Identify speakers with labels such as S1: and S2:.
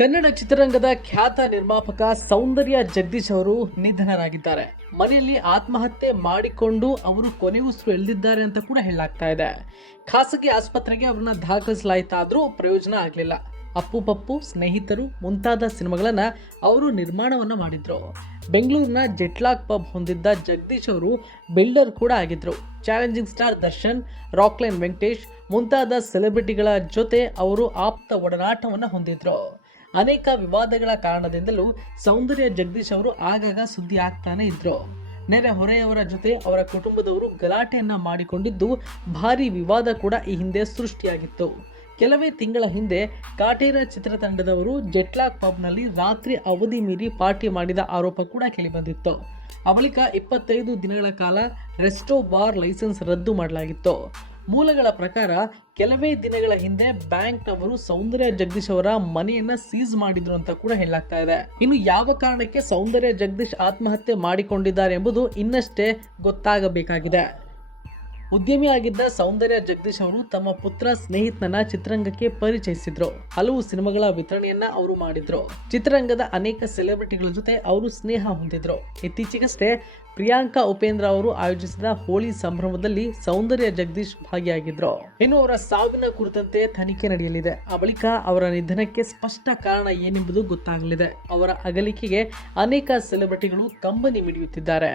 S1: ಕನ್ನಡ ಚಿತ್ರರಂಗದ ಖ್ಯಾತ ನಿರ್ಮಾಪಕ ಸೌಂದರ್ಯ ಜಗದೀಶ್ ಅವರು ನಿಧನರಾಗಿದ್ದಾರೆ ಮನೆಯಲ್ಲಿ ಆತ್ಮಹತ್ಯೆ ಮಾಡಿಕೊಂಡು ಅವರು ಕೊನೆಯುಸಿರು ಎಳೆದಿದ್ದಾರೆ ಅಂತ ಕೂಡ ಹೇಳಲಾಗ್ತಾ ಇದೆ ಖಾಸಗಿ ಆಸ್ಪತ್ರೆಗೆ ಅವರನ್ನ ದಾಖಲಿಸಲಾಯಿತಾದ್ರೂ ಪ್ರಯೋಜನ ಆಗಲಿಲ್ಲ ಅಪ್ಪು ಪಪ್ಪು ಸ್ನೇಹಿತರು ಮುಂತಾದ ಸಿನಿಮಾಗಳನ್ನ ಅವರು ನಿರ್ಮಾಣವನ್ನು ಮಾಡಿದ್ರು ಬೆಂಗಳೂರಿನ ಜೆಟ್ಲಾಕ್ ಪಬ್ ಹೊಂದಿದ್ದ ಜಗದೀಶ್ ಅವರು ಬಿಲ್ಡರ್ ಕೂಡ ಆಗಿದ್ರು ಚಾಲೆಂಜಿಂಗ್ ಸ್ಟಾರ್ ದರ್ಶನ್ ರಾಕ್ಲೈನ್ ವೆಂಕಟೇಶ್ ಮುಂತಾದ ಸೆಲೆಬ್ರಿಟಿಗಳ ಜೊತೆ ಅವರು ಆಪ್ತ ಒಡನಾಟವನ್ನು ಹೊಂದಿದ್ರು ಅನೇಕ ವಿವಾದಗಳ ಕಾರಣದಿಂದಲೂ ಸೌಂದರ್ಯ ಜಗದೀಶ್ ಅವರು ಆಗಾಗ ಸುದ್ದಿ ಆಗ್ತಾನೆ ಇದ್ರು ನೆರೆ ಹೊರೆಯವರ ಜೊತೆ ಅವರ ಕುಟುಂಬದವರು ಗಲಾಟೆಯನ್ನ ಮಾಡಿಕೊಂಡಿದ್ದು ಭಾರಿ ವಿವಾದ ಕೂಡ ಈ ಹಿಂದೆ ಸೃಷ್ಟಿಯಾಗಿತ್ತು ಕೆಲವೇ ತಿಂಗಳ ಹಿಂದೆ ಕಾಟೇರ ಚಿತ್ರತಂಡದವರು ಜೆಟ್ಲಾಕ್ ಪಬ್ನಲ್ಲಿ ರಾತ್ರಿ ಅವಧಿ ಮೀರಿ ಪಾರ್ಟಿ ಮಾಡಿದ ಆರೋಪ ಕೂಡ ಕೇಳಿಬಂದಿತ್ತು ಆ ಬಳಿಕ ಇಪ್ಪತ್ತೈದು ದಿನಗಳ ಕಾಲ ರೆಸ್ಟೋ ಬಾರ್ ಲೈಸೆನ್ಸ್ ರದ್ದು ಮಾಡಲಾಗಿತ್ತು ಮೂಲಗಳ ಪ್ರಕಾರ ಕೆಲವೇ ದಿನಗಳ ಹಿಂದೆ ಬ್ಯಾಂಕ್ನವರು ಸೌಂದರ್ಯ ಜಗದೀಶ್ ಅವರ ಮನೆಯನ್ನ ಸೀಸ್ ಮಾಡಿದ್ರು ಅಂತ ಕೂಡ ಹೇಳಲಾಗ್ತಾ ಇದೆ ಇನ್ನು ಯಾವ ಕಾರಣಕ್ಕೆ ಸೌಂದರ್ಯ ಜಗದೀಶ್ ಆತ್ಮಹತ್ಯೆ ಮಾಡಿಕೊಂಡಿದ್ದಾರೆ ಎಂಬುದು ಇನ್ನಷ್ಟೇ ಗೊತ್ತಾಗಬೇಕಾಗಿದೆ ಉದ್ಯಮಿಯಾಗಿದ್ದ ಸೌಂದರ್ಯ ಜಗದೀಶ್ ಅವರು ತಮ್ಮ ಪುತ್ರ ಸ್ನೇಹಿತನನ್ನ ಚಿತ್ರರಂಗಕ್ಕೆ ಪರಿಚಯಿಸಿದ್ರು ಹಲವು ಸಿನಿಮಾಗಳ ವಿತರಣೆಯನ್ನ ಅವರು ಮಾಡಿದ್ರು ಚಿತ್ರರಂಗದ ಅನೇಕ ಸೆಲೆಬ್ರಿಟಿಗಳ ಜೊತೆ ಅವರು ಸ್ನೇಹ ಹೊಂದಿದ್ರು ಇತ್ತೀಚೆಗಷ್ಟೇ ಪ್ರಿಯಾಂಕಾ ಉಪೇಂದ್ರ ಅವರು ಆಯೋಜಿಸಿದ ಹೋಳಿ ಸಂಭ್ರಮದಲ್ಲಿ ಸೌಂದರ್ಯ ಜಗದೀಶ್ ಭಾಗಿಯಾಗಿದ್ರು ಇನ್ನು ಅವರ ಸಾವಿನ ಕುರಿತಂತೆ ತನಿಖೆ ನಡೆಯಲಿದೆ ಆ ಬಳಿಕ ಅವರ ನಿಧನಕ್ಕೆ ಸ್ಪಷ್ಟ ಕಾರಣ ಏನೆಂಬುದು ಗೊತ್ತಾಗಲಿದೆ ಅವರ ಅಗಲಿಕೆಗೆ ಅನೇಕ ಸೆಲೆಬ್ರಿಟಿಗಳು ಕಂಬನಿ ಮಿಡಿಯುತ್ತಿದ್ದಾರೆ